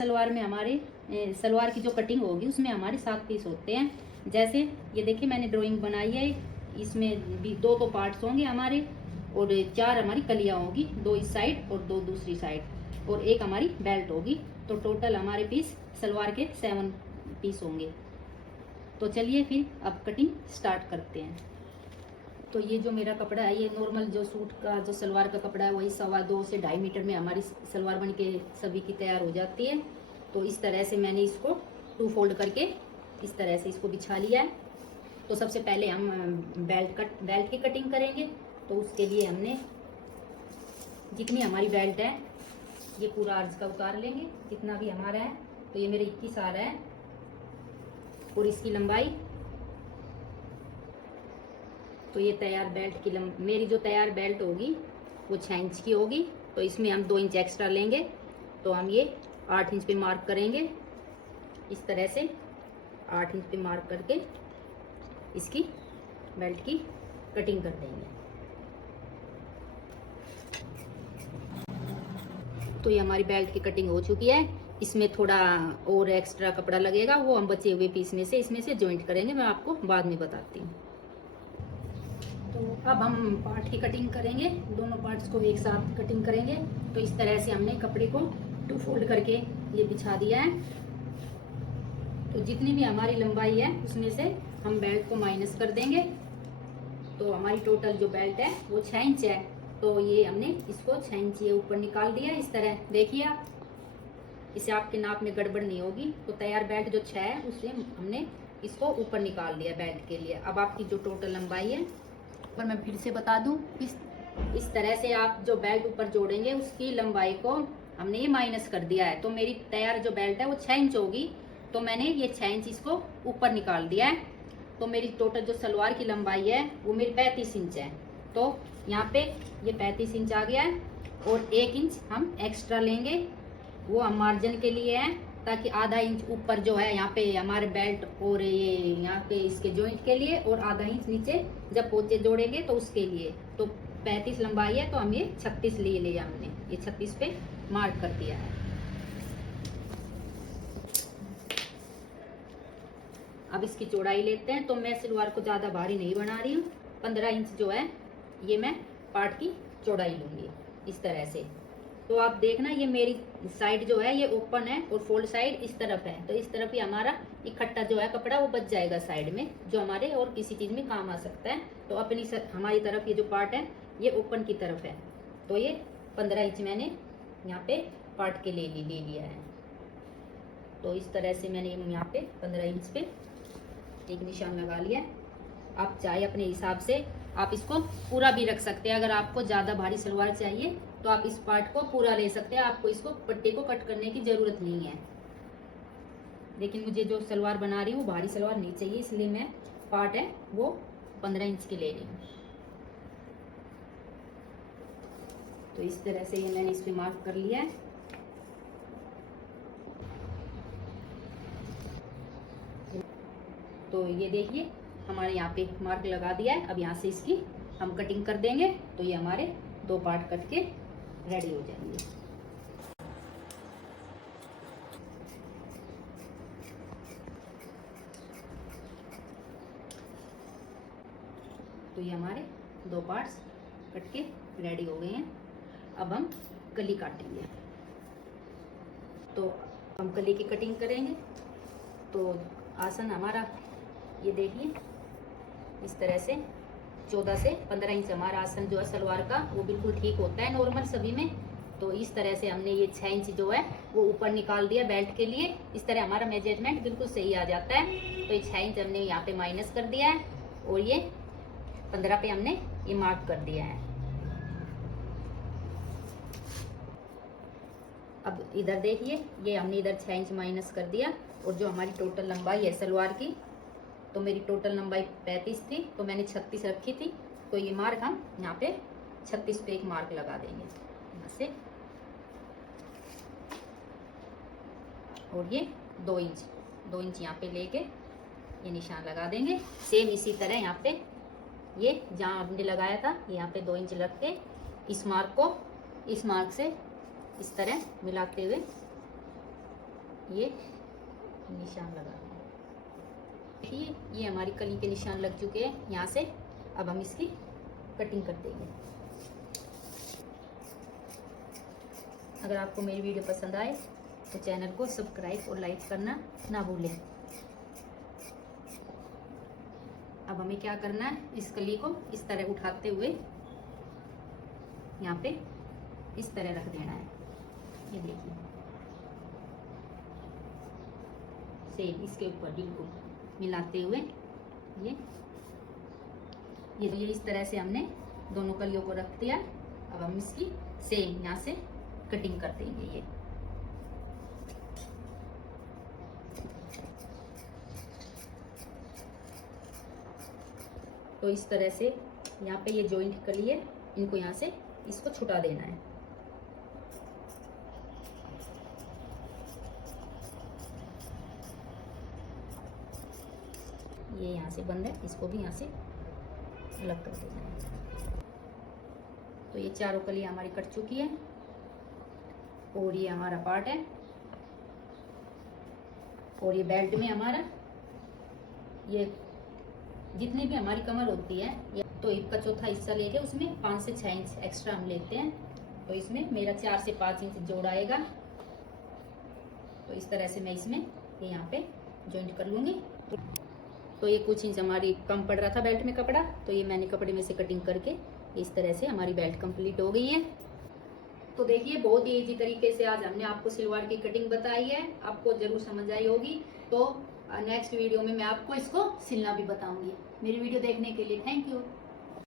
सलवार में हमारे सलवार की जो कटिंग होगी उसमें हमारे 7 पीस होते हैं। जैसे ये देखिए मैंने ड्राइंग बनाई है, इसमें भी दो पार्ट्स होंगे हमारे और 4 हमारी कलियां होगी, 2 इस साइड और 2 दूसरी साइड और एक हमारी बेल्ट होगी। तो टोटल हमारे पीस सलवार के 7 पीस होंगे। तो चलिए फिर अब कटिंग स्टार्ट करते हैं। तो ये जो मेरा कपड़ा है, ये नॉर्मल जो सूट का जो सलवार का कपड़ा है वही 2.25 से 2.5 मीटर में हमारी सलवार बन के सभी की तैयार हो जाती है। तो इस तरह से मैंने इसको 2 फोल्ड करके इस तरह से इसको बिछा लिया है। तो सबसे पहले हम बेल्ट की कटिंग करेंगे। तो उसके लिए हमने जितनी हमारी बेल्ट है ये पूरा अर्ज का उतार लेंगे, जितना भी हमारा है। तो ये मेरे 21 आ रहा है और इसकी लंबाई, तो ये तैयार बेल्ट की मेरी जो तैयार बेल्ट होगी वो 6 इंच की होगी। तो इसमें हम 2 इंच एक्स्ट्रा लेंगे। तो हम ये 8 इंच पे मार्क करेंगे। इस तरह से 8 इंच पे मार्क करके इसकी बेल्ट की कटिंग कर देंगे। तो ये हमारी बेल्ट की कटिंग हो चुकी है। इसमें थोड़ा और एक्स्ट्रा कपड़ा लगेगा, वो हम बचे हुए पीस में से इसमें से जॉइंट करेंगे, मैं आपको बाद में बताती हूँ। तो अब हम पार्ट की कटिंग करेंगे, दोनों पार्ट्स को एक साथ कटिंग करेंगे। तो इस तरह से हमने कपड़े को 2 फोल्ड करके ये बिछा दिया है। तो जितनी भी हमारी लंबाई है उसमें से हम बेल्ट को माइनस कर देंगे। तो हमारी टोटल जो बेल्ट है वो 6 इंच है। तो ये हमने इसको 6 इंच ये ऊपर निकाल दिया। इस तरह देखिए आप, इससे आपके नाप में गड़बड़ नहीं होगी। तो तैयार बेल्ट जो 6 है उससे हमने इसको ऊपर निकाल दिया बेल्ट के लिए। अब आपकी जो टोटल लंबाई है, पर मैं फिर से बता दूं, इस तरह से आप जो बेल्ट ऊपर जोड़ेंगे उसकी लंबाई को हमने ये माइनस कर दिया है। तो मेरी तैयार जो बेल्ट है वो 6 इंच होगी। तो मैंने ये 6 इंच इसको ऊपर निकाल दिया है। तो मेरी टोटल जो सलवार की लंबाई है वो मेरी 35 इंच है। तो यहाँ पे ये 35 इंच आ गया है और 1 इंच हम एक्स्ट्रा लेंगे, वो हम मार्जिन के लिए है, ताकि आधा इंच ऊपर जो है यहाँ पे हमारे बेल्ट और ये यहाँ पे इसके जॉइंट के लिए, और आधा इंच नीचे जब पोचे जोड़ेंगे तो उसके लिए। तो 35 लंबाई है तो हम ये 36 ले लिया, हमने ये 36 पे मार्क कर दिया है। अब इसकी चौड़ाई लेते हैं। तो मैं सलवार को ज़्यादा भारी नहीं बना रही हूँ, 15 इंच जो है ये मैं पार्ट की चौड़ाई लूँगी इस तरह से। तो आप देखना ये मेरी साइड जो है ये ओपन है और फोल्ड साइड इस तरफ है। तो इस तरफ ही हमारा इकट्ठा जो है कपड़ा वो बच जाएगा साइड में, जो हमारे और किसी चीज़ में काम आ सकता है। तो अपनी हमारी तरफ ये जो पार्ट है ये ओपन की तरफ है। तो ये 15 इंच मैंने यहाँ पे पार्ट के ले लिया है। तो इस तरह से मैंने यहाँ पे 15 इंच पे एक निशान लगा लिया है। आप चाहे अपने हिसाब से आप इसको पूरा भी रख सकते हैं। अगर आपको ज़्यादा भारी सलवार चाहिए तो आप इस पार्ट को पूरा ले सकते हैं, आपको इसको पट्टे को कट करने की ज़रूरत नहीं है। लेकिन मुझे जो सलवार बना रही हूँ भारी सलवार नहीं चाहिए, इसलिए मैं पार्ट है वो 15 इंच की ले रही हूँ। तो इस तरह से ये मैंने इस पे मार्क कर लिया है। तो ये देखिए हमारे यहाँ पे मार्क लगा दिया है। अब यहाँ से इसकी हम कटिंग कर देंगे। तो ये हमारे 2 पार्ट कट के रेडी हो जाएंगे। तो ये हमारे 2 पार्ट्स कट के रेडी हो गए हैं। अब हम कली काटेंगे। तो हम कली की कटिंग करेंगे। तो आसन हमारा ये देखिए इस तरह से 14 से 15 इंच हमारा आसन जो है सलवार का वो बिल्कुल ठीक होता है नॉर्मल सभी में। तो इस तरह से हमने ये 6 इंच जो है वो ऊपर निकाल दिया बेल्ट के लिए। इस तरह हमारा मेजरमेंट बिल्कुल सही आ जाता है। तो ये 6 इंच हमने यहाँ पे माइनस कर दिया है और ये 15 पे हमने ये मार्क कर दिया है। अब इधर देखिए ये हमने इधर 6 इंच माइनस कर दिया, और जो हमारी टोटल लंबाई है सलवार की, तो मेरी टोटल लंबाई 35 थी तो मैंने 36 रखी थी। तो ये मार्क हम यहाँ पे 36 पे एक मार्क लगा देंगे यहाँ से, और ये 2 इंच यहाँ पे लेके ये निशान लगा देंगे। सेम इसी तरह यहाँ पे ये जहाँ हमने लगाया था यहाँ पे 2 इंच रख के इस मार्क को इस मार्क से इस तरह मिलाते हुए ये निशान लगा। देखिए ये हमारी कली के निशान लग चुके हैं यहाँ से। अब हम इसकी कटिंग कर देंगे। अगर आपको मेरी वीडियो पसंद आए तो चैनल को सब्सक्राइब और लाइक करना ना भूलें। अब हमें क्या करना है, इस कली को इस तरह उठाते हुए यहाँ पे इस तरह रख देना है। ये देखिए सेम इसके ऊपर बिल्कुल मिलाते हुए ये इस तरह से हमने दोनों कलियों को रख दिया। अब हम इसकी सेम यहाँ से कटिंग कर देंगे। ये तो इस तरह से यहाँ पे ये जॉइंट कली है, इनको यहाँ से इसको छुटा देना है। ये यहाँ से बंद है, इसको भी यहाँ से अलग कर देना है। तो ये चारों कली हमारी कट चुकी है और ये हमारा पार्ट है। और ये बेल्ट में हमारा ये जितनी भी हमारी कमर होती है ये तो हिप का चौथा हिस्सा लेके उसमें 5 से 6 इंच एक्स्ट्रा हम लेते हैं। तो इसमें मेरा 4 से 5 इंच जोड़ आएगा। तो इस तरह से मैं इसमें ये यहाँ पे जॉइंट कर लूँगी। तो ये कुछ इंच हमारी कम पड़ रहा था बेल्ट में कपड़ा, तो ये मैंने कपड़े में से कटिंग करके इस तरह से हमारी बेल्ट कंप्लीट हो गई है। तो देखिए बहुत ही इजी तरीके से आज हमने आपको सलवार की कटिंग बताई है, आपको जरूर समझ आई होगी। तो नेक्स्ट वीडियो में मैं आपको इसको सिलना भी बताऊंगी। मेरी वीडियो देखने के लिए थैंक यू।